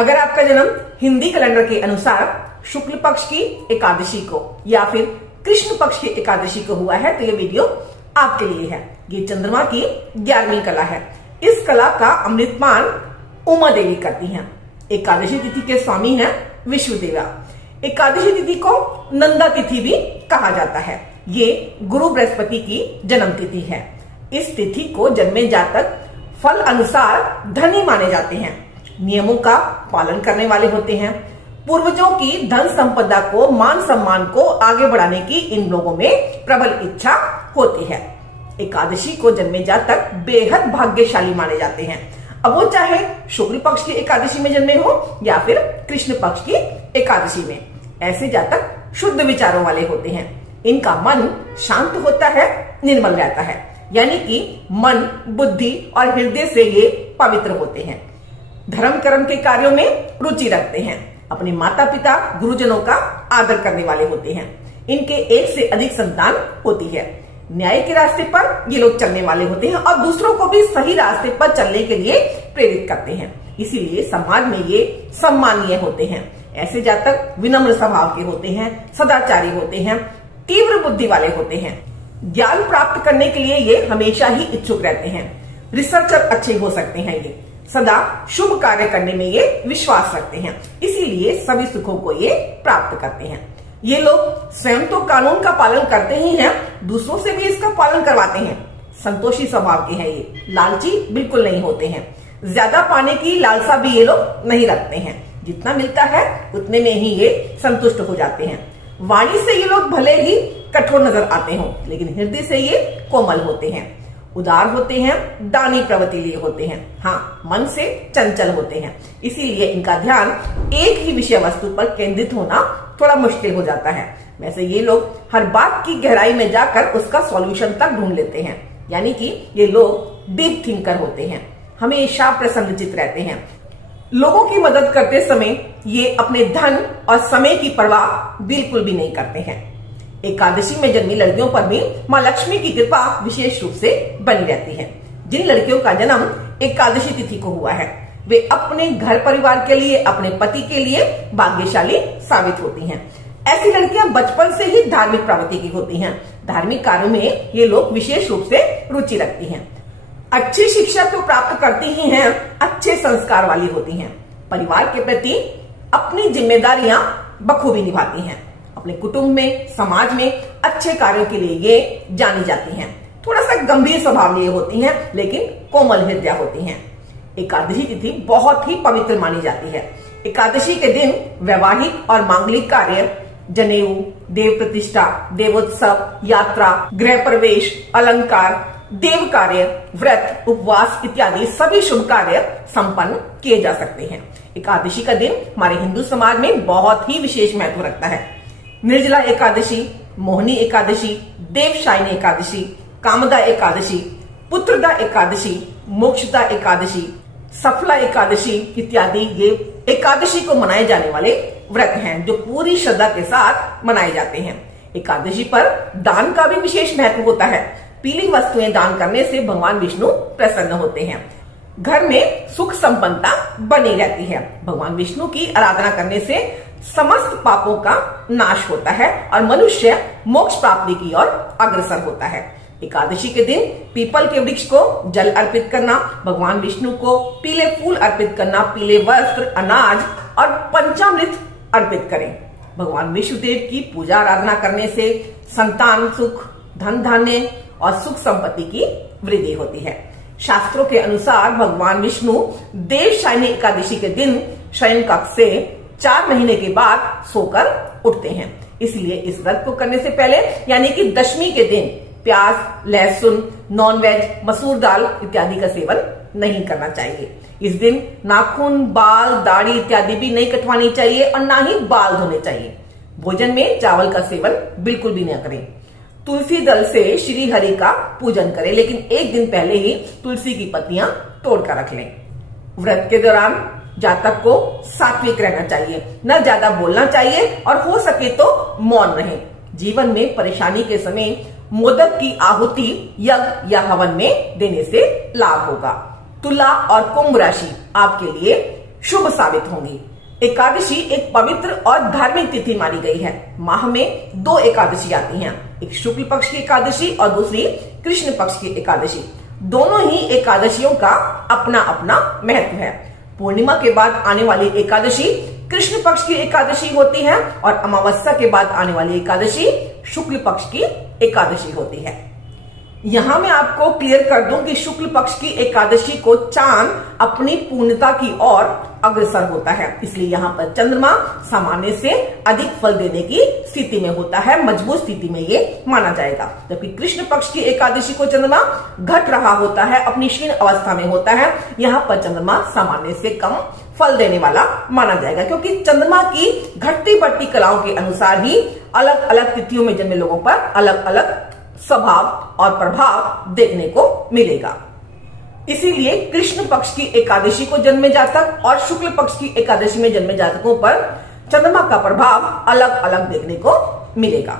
अगर आपका जन्म हिंदी कैलेंडर के अनुसार शुक्ल पक्ष की एकादशी को या फिर कृष्ण पक्ष की एकादशी को हुआ है तो ये वीडियो आपके लिए है। ये चंद्रमा की 11वीं कला है। इस कला का अमृतपान उमा देवी करती हैं। एकादशी तिथि के स्वामी हैं विश्वदेवा। एकादशी तिथि को नंदा तिथि भी कहा जाता है। ये गुरु बृहस्पति की जन्म तिथि है। इस तिथि को जन्मे जातक फल अनुसार धनी माने जाते हैं, नियमों का पालन करने वाले होते हैं। पूर्वजों की धन संपदा को, मान सम्मान को आगे बढ़ाने की इन लोगों में प्रबल इच्छा होती है। एकादशी को जन्मे जातक बेहद भाग्यशाली माने जाते हैं। अब वो चाहे शुक्ल पक्ष की एकादशी में जन्मे हो या फिर कृष्ण पक्ष की एकादशी में। ऐसे जातक शुद्ध विचारों वाले होते हैं। इनका मन शांत होता है, निर्मल रहता है, यानी कि मन, बुद्धि और हृदय से ये पवित्र होते हैं। धर्म कर्म के कार्यों में रुचि रखते हैं। अपने माता पिता, गुरुजनों का आदर करने वाले होते हैं। इनके एक से अधिक संतान होती है। न्याय के रास्ते पर ये लोग चलने वाले होते हैं और दूसरों को भी सही रास्ते पर चलने के लिए प्रेरित करते हैं। इसीलिए समाज में ये सम्मानीय होते हैं। ऐसे जातक विनम्र स्वभाव के होते हैं, सदाचारी होते हैं, तीव्र बुद्धि वाले होते हैं। ज्ञान प्राप्त करने के लिए ये हमेशा ही इच्छुक रहते हैं। रिसर्चर अच्छे हो सकते हैं। ये सदा शुभ कार्य करने में ये विश्वास रखते हैं, इसीलिए सभी सुखों को ये प्राप्त करते हैं। ये लोग स्वयं तो कानून का पालन करते ही हैं, दूसरों से भी इसका पालन करवाते हैं। संतोषी स्वभाव के हैं ये, लालची बिल्कुल नहीं होते हैं। ज्यादा पाने की लालसा भी ये लोग नहीं रखते हैं। जितना मिलता है उतने में ही ये संतुष्ट हो जाते हैं। वाणी से ये लोग भले ही कठोर नजर आते हो, लेकिन हृदय से ये कोमल होते हैं। उदार होते हैं, दानी प्रवृत्ति होते हैं। हाँ, मन से चंचल होते हैं, इसीलिए इनका ध्यान एक ही विषय वस्तु पर केंद्रित होना थोड़ा मुश्किल हो जाता है। वैसे ये लोग हर बात की गहराई में जाकर उसका सॉल्यूशन तक ढूंढ लेते हैं, यानी कि ये लोग डीप थिंकर होते हैं। हमेशा प्रसन्नचित्त रहते हैं। लोगों की मदद करते समय ये अपने धन और समय की परवाह बिल्कुल भी नहीं करते हैं। एकादशी में जन्मी लड़कियों पर भी माँ लक्ष्मी की कृपा विशेष रूप से बनी रहती है। जिन लड़कियों का जन्म एकादशी तिथि को हुआ है वे अपने घर परिवार के लिए, अपने पति के लिए भाग्यशाली साबित होती हैं। ऐसी लड़कियां बचपन से ही धार्मिक प्रवृत्ति की होती हैं। धार्मिक कार्यों में ये लोग विशेष रूप से रुचि रखती हैं। अच्छी शिक्षा तो प्राप्त करती ही हैं, अच्छे संस्कार वाली होती हैं। परिवार के प्रति अपनी जिम्मेदारियां बखूबी निभाती हैं। अपने कुटुंब में, समाज में अच्छे कार्यों के लिए ये जानी जाती हैं। थोड़ा सा गंभीर स्वभाव लिए होती हैं, लेकिन कोमल हृदय होती हैं। एकादशी तिथि बहुत ही पवित्र मानी जाती है। एकादशी के दिन वैवाहिक और मांगलिक कार्य, जनेऊ, देव प्रतिष्ठा, देवोत्सव, यात्रा, गृह प्रवेश, अलंकार, देव कार्य, व्रत, उपवास इत्यादि सभी शुभ कार्य संपन्न किए जा सकते हैं। एकादशी का दिन हमारे हिंदू समाज में बहुत ही विशेष महत्व रखता है। निर्जला एकादशी, मोहिनी एकादशी, देवशायनी एकादशी, कामदा एकादशी, पुत्रदा एकादशी, मोक्षदा एकादशी, सफला एकादशी इत्यादि ये एकादशी को मनाए जाने वाले व्रत हैं जो पूरी श्रद्धा के साथ मनाए जाते हैं। एकादशी पर दान का भी विशेष महत्व होता है। पीली वस्तुएं दान करने से भगवान विष्णु प्रसन्न होते हैं। घर में सुख संपन्नता बनी रहती है। भगवान विष्णु की आराधना करने से समस्त पापों का नाश होता है और मनुष्य मोक्ष प्राप्ति की ओर अग्रसर होता है। एकादशी के दिन पीपल के वृक्ष को जल अर्पित करना, भगवान विष्णु को पीले फूल अर्पित करना, पीले वस्त्र, अनाज और पंचामृत अर्पित करें। भगवान विष्णुदेव की पूजा आराधना करने से संतान सुख, धन धान्य और सुख संपत्ति की वृद्धि होती है। शास्त्रों के अनुसार भगवान विष्णु देवशायनी एकादशी के दिन शयन कक्ष से 4 महीने के बाद सोकर उठते हैं। इसलिए इस व्रत को करने से पहले यानी कि दशमी के दिन प्याज, लहसुन, नॉनवेज, मसूर दाल इत्यादि का सेवन नहीं करना चाहिए। इस दिन नाखून, बाल, दाढ़ी इत्यादि भी नहीं कटवानी चाहिए और ना ही बाल धोने चाहिए। भोजन में चावल का सेवन बिल्कुल भी न करें। तुलसी दल से श्री हरि का पूजन करें, लेकिन एक दिन पहले ही तुलसी की पत्तियां तोड़कर रख लें। व्रत के दौरान जातक को सात्विक रहना चाहिए, न ज्यादा बोलना चाहिए और हो सके तो मौन रहे। जीवन में परेशानी के समय मोदक की आहुति यज्ञ या हवन में देने से लाभ होगा। तुला और कुंभ राशि आपके लिए शुभ साबित होंगी। एकादशी एक पवित्र और धार्मिक तिथि मानी गई है। माह में 2 एकादशी आती हैं, एक शुक्ल पक्ष की एकादशी और दूसरी कृष्ण पक्ष की एकादशी। दोनों ही एकादशियों का अपना अपना महत्व है। पूर्णिमा के बाद आने वाली एकादशी कृष्ण पक्ष की एकादशी होती है और अमावस्या के बाद आने वाली एकादशी शुक्ल पक्ष की एकादशी होती है। यहां मैं आपको क्लियर कर दूं कि शुक्ल पक्ष की एकादशी को चांद अपनी पूर्णता की ओर अग्रसर होता है, इसलिए यहाँ पर चंद्रमा सामान्य से अधिक फल देने की स्थिति में होता है, मजबूत स्थिति में ये माना जाएगा। जबकि कृष्ण पक्ष की एकादशी को चंद्रमा घट रहा होता है, अपनी क्षीण अवस्था में होता है, यहाँ पर चंद्रमा सामान्य से कम फल देने वाला माना जाएगा, क्योंकि चंद्रमा की घटती बढ़ती कलाओं के अनुसार ही अलग अलग तिथियों में जन्मे लोगों पर अलग अलग स्वभाव और प्रभाव देखने को मिलेगा। इसीलिए कृष्ण पक्ष की एकादशी को जन्मे जातक और शुक्ल पक्ष की एकादशी में जन्मे जातकों पर चंद्रमा का प्रभाव अलग अलग देखने को मिलेगा।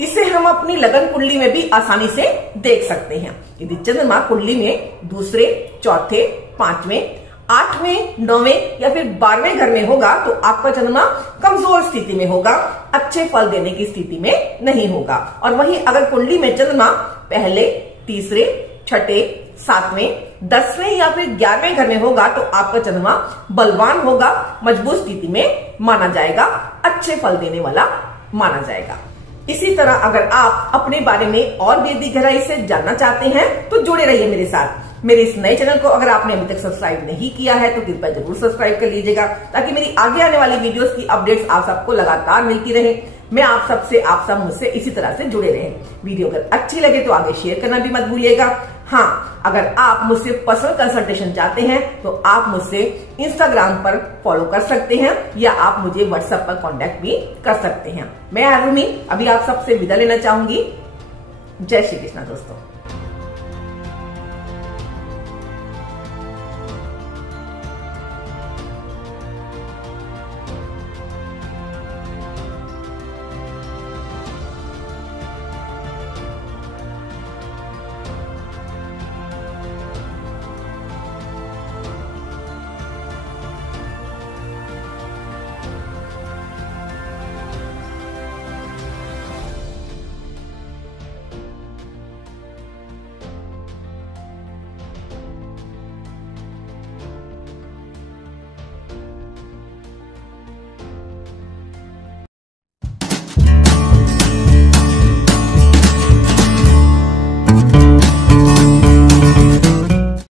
इसे हम अपनी लगन कुंडली में भी आसानी से देख सकते हैं। यदि चंद्रमा कुंडली में दूसरे, चौथे, 5वें, 8वें, 9वें या फिर 12वें घर में होगा तो आपका चंद्रमा कमजोर स्थिति में होगा, अच्छे फल देने की स्थिति में नहीं होगा। और वहीं अगर कुंडली में चंद्रमा पहले, तीसरे, छठे, 7वें, 10वें या फिर 11वें घर में होगा तो आपका चंद्रमा बलवान होगा, मजबूत स्थिति में माना जाएगा, अच्छे फल देने वाला माना जाएगा। इसी तरह अगर आप अपने बारे में और भी गहराई से जानना चाहते हैं तो जुड़े रहिए मेरे साथ। मेरे इस नए चैनल को अगर आपने अभी तक सब्सक्राइब नहीं किया है तो कृपया जरूर सब्सक्राइब कर लीजिएगा, ताकि मेरी आगे आने वाली वीडियोस की अपडेट्स आप सबको लगातार मिलती रहे। मैं आप सब मुझसे इसी तरह से जुड़े रहें। वीडियो अगर अच्छी लगे तो आगे शेयर करना भी मत भूलिएगा। हाँ, अगर आप मुझसे पर्सनल कंसल्टेशन चाहते हैं तो आप मुझसे इंस्टाग्राम पर फॉलो कर सकते हैं या आप मुझे व्हाट्सएप पर कांटेक्ट भी कर सकते हैं। मैं आरुणि अभी आप सबसे विदा लेना चाहूंगी। जय श्री कृष्णा दोस्तों।